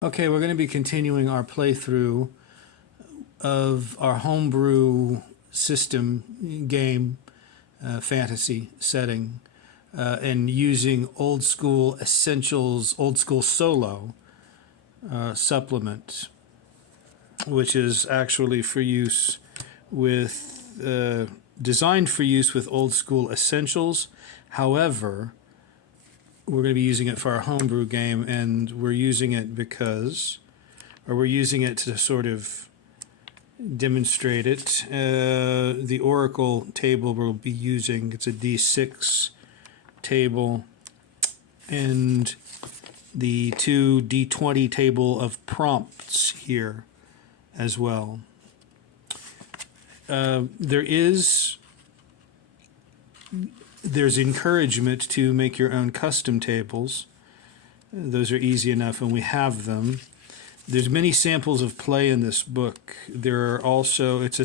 Okay, we're going to be continuing our playthrough of our homebrew system game fantasy setting and using old school essentials, old school solo supplement, which is actually for use with designed for use with old school essentials. However, we're going to be using it for our homebrew game, and we're using it we're using it to sort of demonstrate it. The Oracle table we'll be using, it's a D6 table, and the 2 D20 table of prompts here as well. There's encouragement to make your own custom tables. Those are easy enough, and we have them. There's many samples of play in this book. There are also, it's a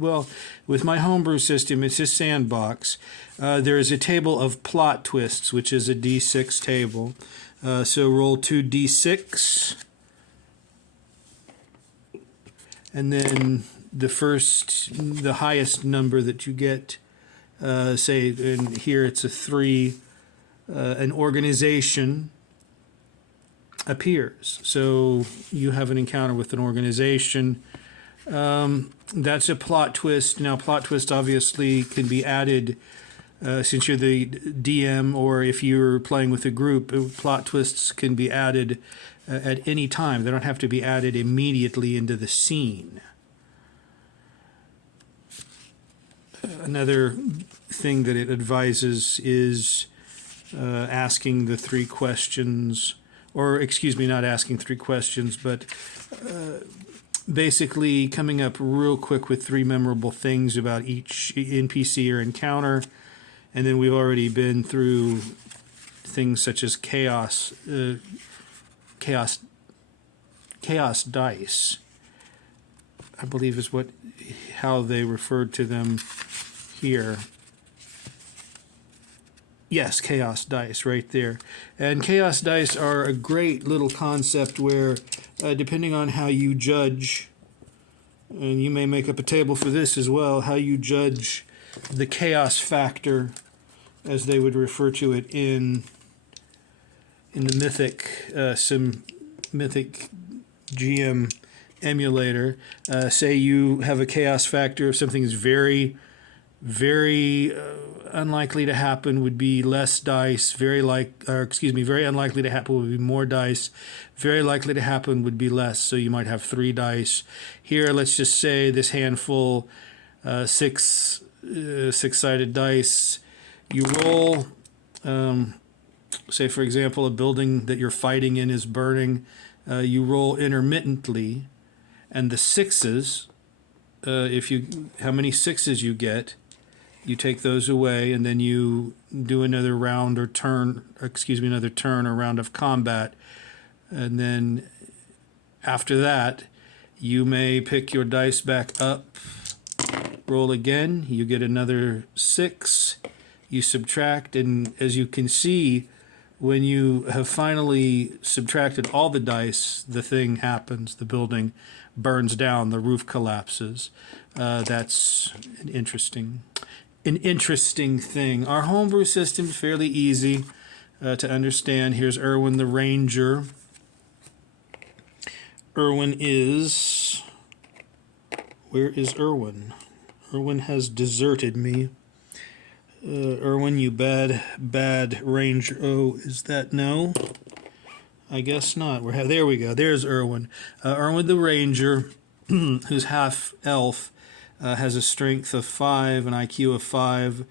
well, with my homebrew system, it's a sandbox. There is a table of plot twists, which is a D6 table. So roll 2 D6, and then the highest number that you get, say, and here it's a 3, an organization appears. So you have an encounter with an organization. That's a plot twist. Now, plot twist obviously can be added since you're the DM, or if you're playing with a group, plot twists can be added at any time. They don't have to be added immediately into the scene. Another thing that it advises is asking the 3 questions, or excuse me, not asking 3 questions, but basically coming up real quick with 3 memorable things about each NPC or encounter. And then we've already been through things such as chaos dice, I believe is how they referred to them here. Yes, chaos dice right there. And chaos dice are a great little concept where, depending on how you judge, and you may make up a table for this as well, how you judge the chaos factor, as they would refer to it in the Mythic GM emulator. Say you have a chaos factor if something is very unlikely to happen would be less dice. Very unlikely to happen would be more dice. Very likely to happen would be less. So you might have 3 dice. Here, let's just say this handful, 6 six-sided dice. You roll. Say, for example, a building that you're fighting in is burning. You roll intermittently, and the 6s, how many 6s you get, you take those away, and then you do another turn or round of combat. And then after that, you may pick your dice back up, roll again, you get another 6, you subtract, and as you can see, when you have finally subtracted all the dice, the thing happens. The building burns down, the roof collapses. That's an interesting thing. Our homebrew system is fairly easy to understand. Here's Erwin the Ranger. Where is Erwin? Erwin has deserted me. Erwin, you bad ranger. Oh, is that no? I guess not. There we go. There's Erwin. Erwin the Ranger, who's half elf, has a strength of 5, an IQ of 5,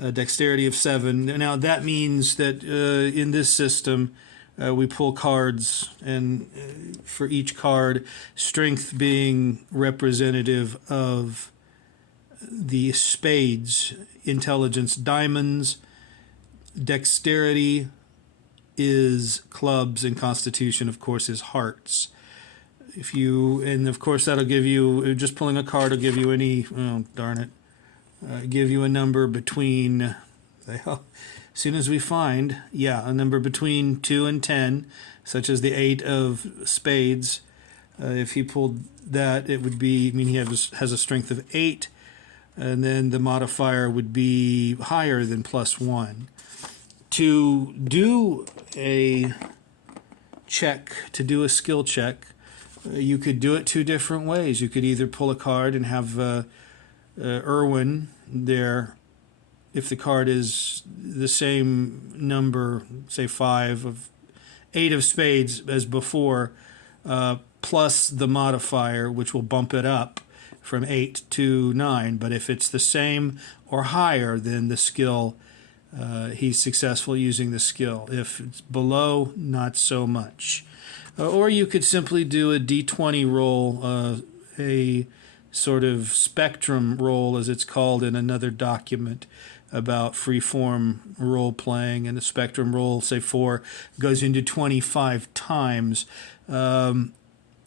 a dexterity of 7. Now that means that in this system we pull cards, and for each card, strength being representative of the spades, intelligence diamonds, dexterity is clubs, and constitution, of course, is hearts. And of course that'll give you, just pulling a card will give you give you a number between As soon as we find, yeah, a number between 2 and 10, such as the 8 of spades, if he pulled that, it would be, I mean, he has a strength of 8, and then the modifier would be higher than +1. To do a check, to do a skill check, you could do it two different ways. You could either pull a card and have Irwin there, if the card is the same number, say 5 of 8 of spades as before, plus the modifier, which will bump it up from 8 to 9. But if it's the same or higher, then the skill, he's successful using the skill. If it's below, not so much. Or you could simply do a d20 roll, a sort of spectrum roll, as it's called in another document about freeform role playing. And the spectrum roll, say 4, goes into 25 times. And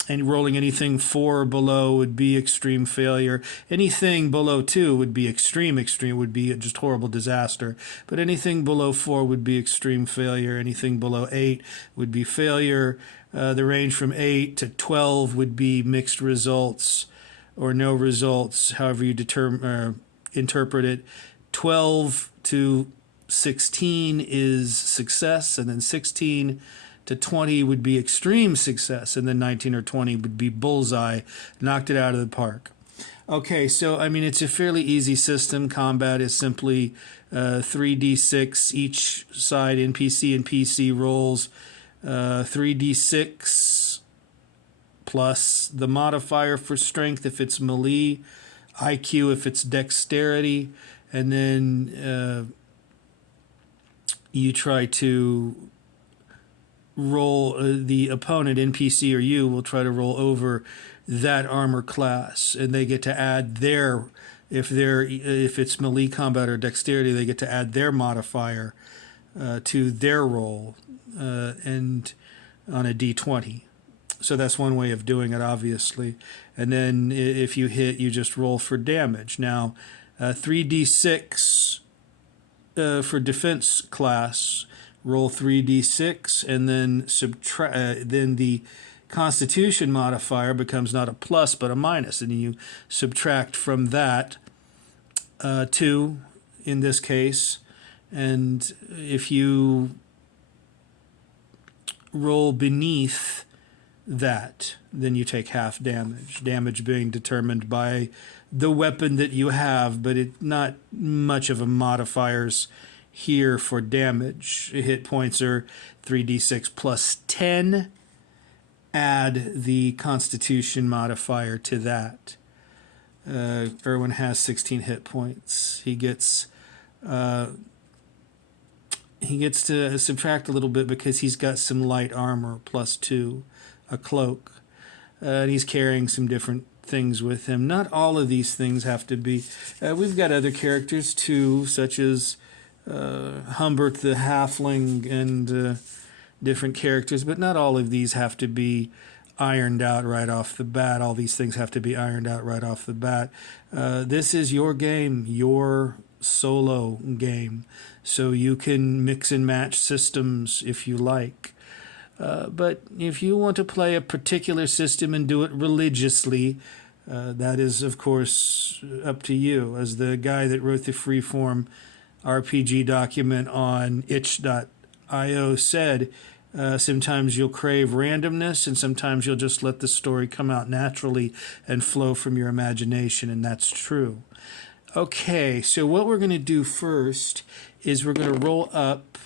rolling anything 4 or below would be extreme failure. Anything below 2 would be extreme, would be just horrible disaster. But anything below 4 would be extreme failure. Anything below 8 would be failure. The range from 8 to 12 would be mixed results or no results, however you interpret it. 12 to 16 is success, and then 16 to 20 would be extreme success, and then 19 or 20 would be bullseye, knocked it out of the park. Okay, so I mean, it's a fairly easy system. Combat is simply 3d6, each side, NPC and PC rolls 3d6 plus the modifier for strength if it's melee, IQ if it's dexterity, and then you try to roll, the opponent, NPC or you, will try to roll over that armor class, and they get to add their, if it's melee combat or dexterity, they get to add their modifier to their roll, and on a d20. So that's one way of doing it, obviously. And then if you hit, you just roll for damage. Now, 3d6 for defense class, roll 3d6, and then subtract. Then the Constitution modifier becomes not a plus but a minus, and you subtract from that 2 in this case. And if you roll beneath that, then you take half damage. Damage being determined by the weapon that you have, but not much of a modifiers here for damage. Hit points are 3d6 plus 10. Add the Constitution modifier to that. Irwin has 16 hit points. He gets to subtract a little bit because he's got some light armor plus 2, a cloak, and he's carrying some different things with him. Not all of these things have to be. We've got other characters too, such as Humbert the Halfling and different characters, but not all of these have to be ironed out right off the bat. All these things have to be ironed out right off the bat. This is your game, your solo game, so you can mix and match systems if you like. But if you want to play a particular system and do it religiously, that is, of course, up to you. As the guy that wrote the freeform RPG document on itch.io said, sometimes you'll crave randomness, and sometimes you'll just let the story come out naturally and flow from your imagination, and that's true. Okay, so what we're going to do first is we're going to roll up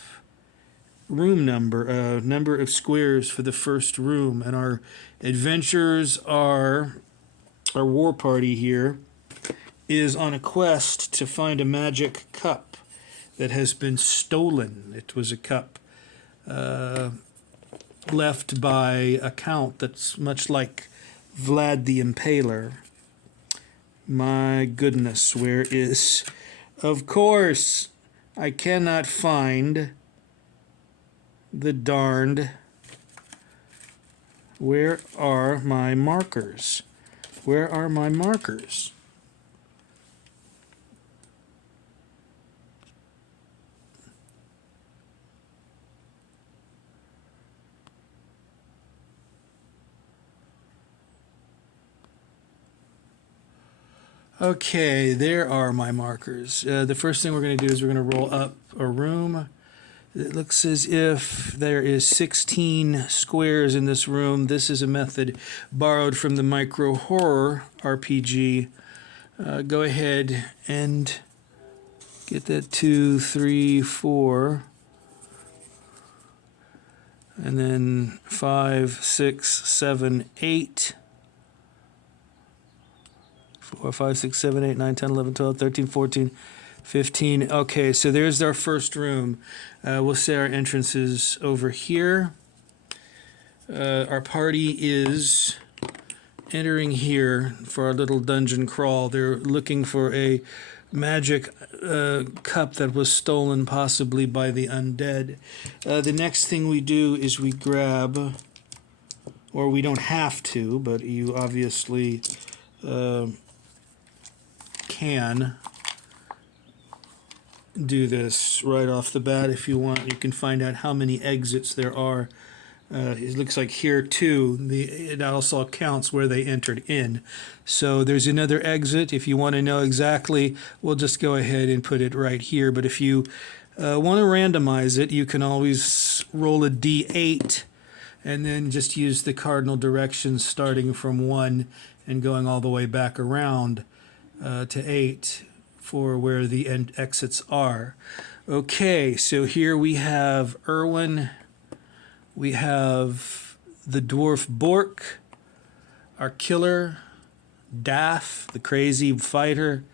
room number, number of squares for the first room, and our adventurers are, our war party here is on a quest to find a magic cup that has been stolen. It was a cup left by a count that's much like Vlad the Impaler. My goodness, where is... Of course, I cannot find the darned... Where are my markers? Where are my markers? Okay, there are my markers. The first thing we're going to do is we're going to roll up a room. It looks as if there is 16 squares in this room. This is a method borrowed from the Micro Horror RPG. Go ahead and get that 2, 3, 4, and then 5, 6, 7, 8. 4, 5, 6, 7, 8, 9, 10, 11, 12, 13, 14, 15. Okay, so there's our first room. We'll say our entrance is over here. Our party is entering here for our little dungeon crawl. They're looking for a magic cup that was stolen possibly by the undead. The next thing we do is we grab, or we don't have to, but you obviously can do this right off the bat if you want. You can find out how many exits there are. It looks like here too, it also counts where they entered in. So there's another exit. If you want to know exactly, we'll just go ahead and put it right here. But if you want to randomize it, you can always roll a D8 and then just use the cardinal directions starting from 1 and going all the way back around to 8 for where the exits are. Okay, so here we have Erwin. We have the dwarf Bork, our killer, Daff, the crazy fighter,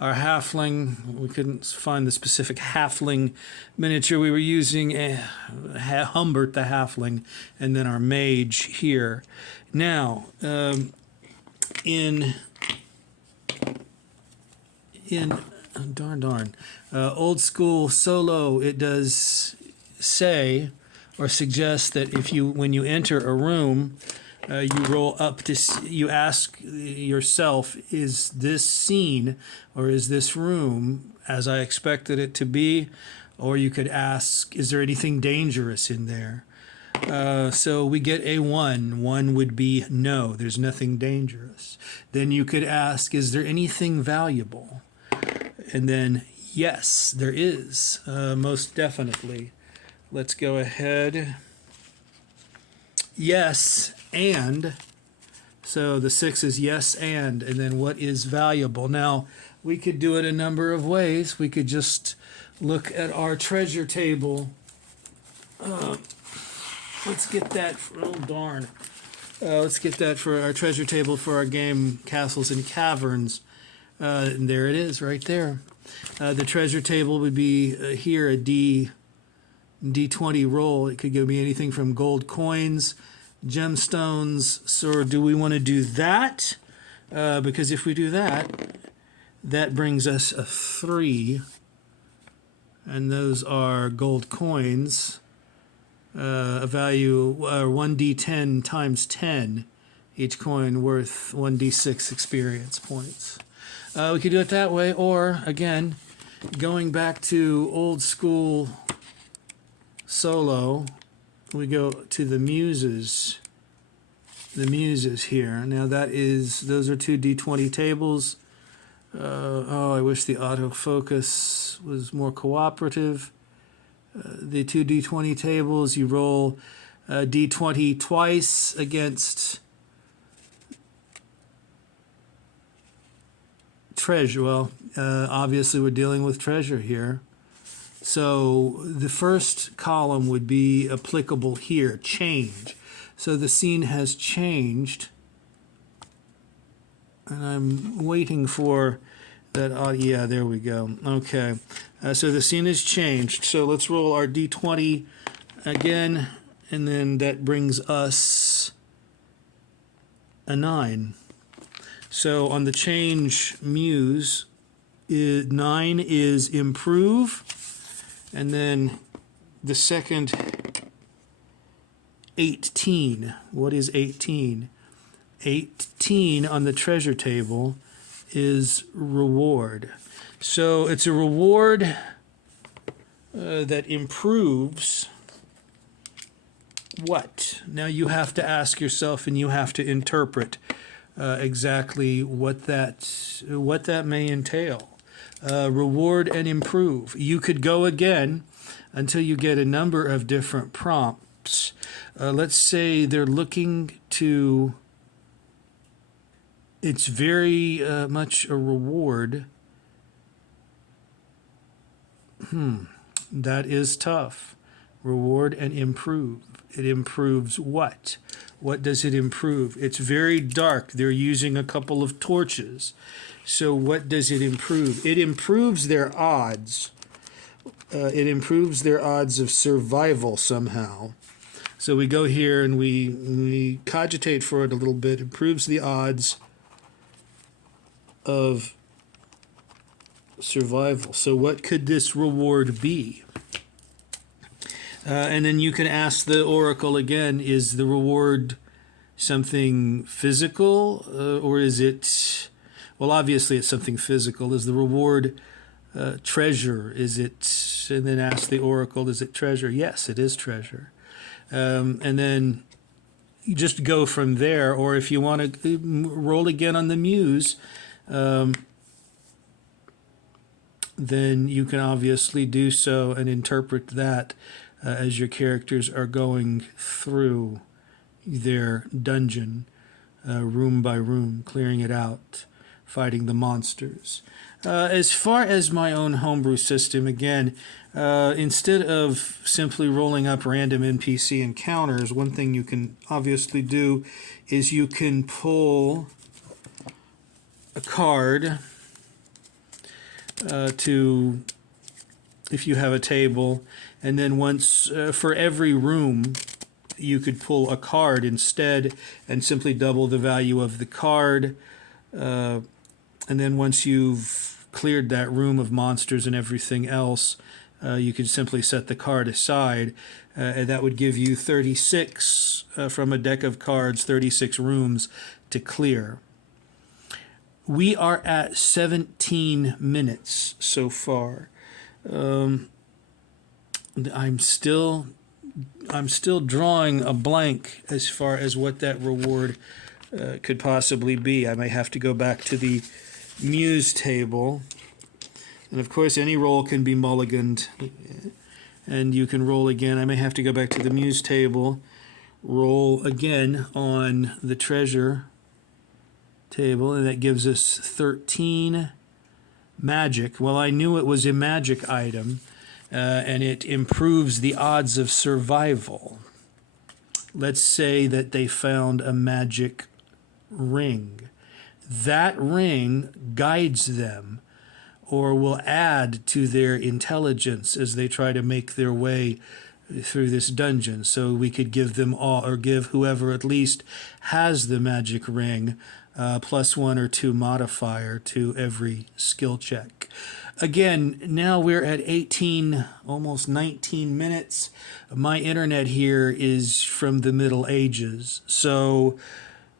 our halfling. We couldn't find the specific halfling miniature we were using, Humbert the halfling, and then our mage here. Now, in old school solo, it does say or suggest that when you enter a room, you roll up to, you ask yourself, is this scene or is this room as I expected it to be? Or you could ask, is there anything dangerous in there? So we get a 1. 1 would be no, there's nothing dangerous. Then you could ask, is there anything valuable? And then yes, there is, most definitely. Let's go ahead. Yes, and. So the 6 is yes, and then what is valuable? Now, we could do it a number of ways. We could just look at our treasure table. Let's get that, let's get that for our treasure table for our game Castles and Caverns. And there it is, right there. The treasure table would be here a D20 roll. It could be anything from gold coins, gemstones. So do we want to do that? Because if we do that, that brings us a 3. And those are gold coins. A value 1d10 times 10. Each coin worth 1d6 experience points. We could do it that way, or again, going back to old school solo, we go to the muses. The muses here. Now those are 2 D20 tables. I wish the autofocus was more cooperative. The 2 D20 tables, you roll D20 twice against treasure. Well, obviously we're dealing with treasure here. So the first column would be applicable here, change. So the scene has changed. And I'm waiting for that. Yeah, there we go. Okay. So the scene has changed. So let's roll our D20 again. And then that brings us a 9. So on the change muse, 9 is improve. And then the second 18. What is 18? 18 on the treasure table is reward. So it's a reward that improves what? Now you have to ask yourself and you have to interpret. exactly what that may entail. Reward and improve. You could go again until you get a number of different prompts. Let's say they're looking to, it's very much a reward. That is tough. Reward and improve. It improves what? What does it improve? It's very dark. They're using a couple of torches. So what does it improve? It improves their odds. It improves their odds of survival somehow. So we go here and we cogitate for it a little bit. Improves the odds of survival. So what could this reward be? And then you can ask the oracle again, is the reward something physical or is it, well, obviously it's something physical. Is the reward treasure? Is it, and then ask the oracle, is it treasure? Yes, it is treasure. And then you just go from there, or if you want to roll again on the muse, then you can obviously do so and interpret that as your characters are going through their dungeon, room by room, clearing it out, fighting the monsters. As far as my own homebrew system, again, instead of simply rolling up random NPC encounters, one thing you can obviously do is you can pull a card to, if you have a table, and then once for every room you could pull a card instead and simply double the value of the card, and then once you've cleared that room of monsters and everything else, you could simply set the card aside, and that would give you 36 from a deck of cards, 36 rooms to clear. We are at 17 minutes so far. I'm still drawing a blank as far as what that reward could possibly be. I may have to go back to the muse table, and of course any roll can be mulliganed, and you can roll again. I may have to go back to the muse table, roll again on the treasure table, and that gives us 13 magic. Well, I knew it was a magic item, and it improves the odds of survival. Let's say that they found a magic ring. That ring guides them or will add to their intelligence as they try to make their way through this dungeon. So we could give them all, or give whoever at least has the magic ring, +1 or 2 modifier to every skill check. Again, now we're at 18, almost 19 minutes. My internet here is from the Middle Ages, so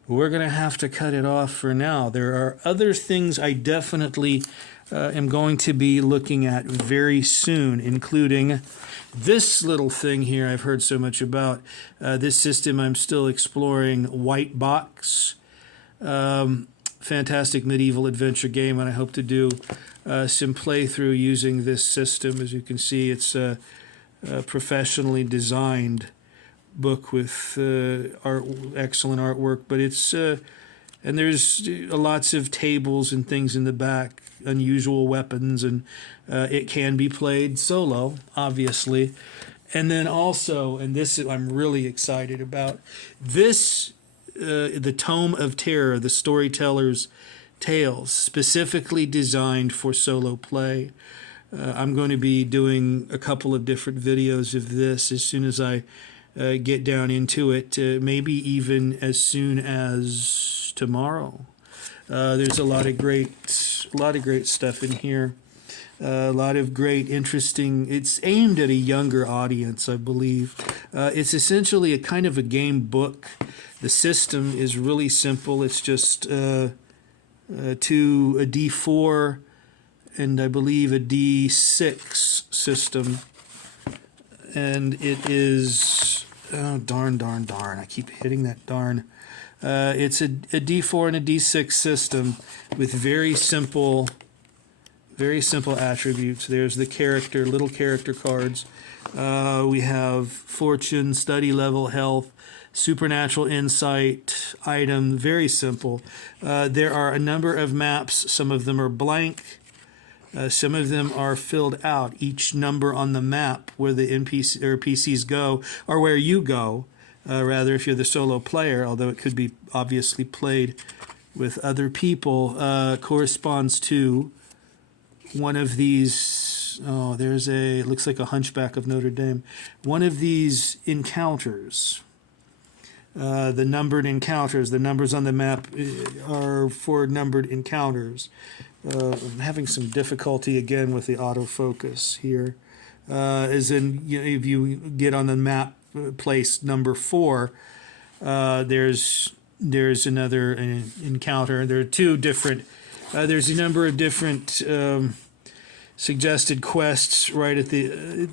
we're going to have to cut it off for now. There are other things I definitely am going to be looking at very soon, including this little thing here I've heard so much about. This system I'm still exploring, White Box. Fantastic medieval adventure game, and I hope to do some playthrough using this system. As you can see, it's a professionally designed book with excellent artwork, but it's and there's lots of tables and things in the back, unusual weapons, and it can be played solo, obviously. And then also, and this I'm really excited about, this the Tome of Terror, the Storyteller's Tales, specifically designed for solo play. I'm going to be doing a couple of different videos of this as soon as I get down into it, maybe even as soon as tomorrow. There's a lot of great stuff in here. A lot of great, interesting. It's aimed at a younger audience, I believe. It's essentially a kind of a game book. The system is really simple. It's just a D4 and I believe a D6 system, and it is Oh, darn. I keep hitting that darn. It's a D4 and a D6 system with very simple attributes. There's the character, little character cards. We have fortune, study level, health, supernatural insight, item, very simple. There are a number of maps. Some of them are blank. Some of them are filled out. Each number on the map where the NPC or PCs go, or where you go, rather if you're the solo player, although it could be obviously played with other people, corresponds to one of these. Oh, there's looks like a Hunchback of Notre Dame. One of these encounters. The numbered encounters, the numbers on the map are for numbered encounters. I'm having some difficulty again with the autofocus here. As in, if you get on the map place number 4, there's another encounter. There are 2 different. There's a number of different suggested quests right at the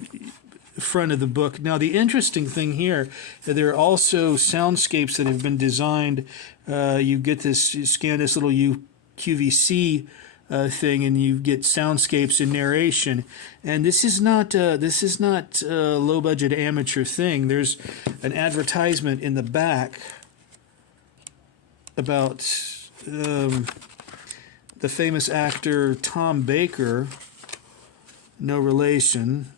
front of the book. Now, the interesting thing here, there are also soundscapes that have been designed. You get this, you scan this little QVC thing, and you get soundscapes and narration. And this is not a low budget amateur thing. There's an advertisement in the back about the famous actor Tom Baker, no relation.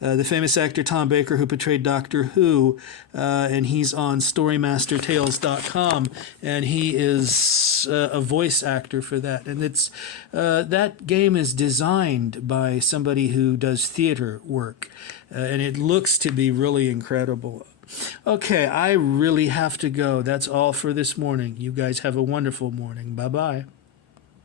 The famous actor Tom Baker, who portrayed Doctor Who, and he's on StorymasterTales.com, and he is a voice actor for that. And it's that game is designed by somebody who does theater work, and it looks to be really incredible. Okay, I really have to go. That's all for this morning. You guys have a wonderful morning. Bye-bye.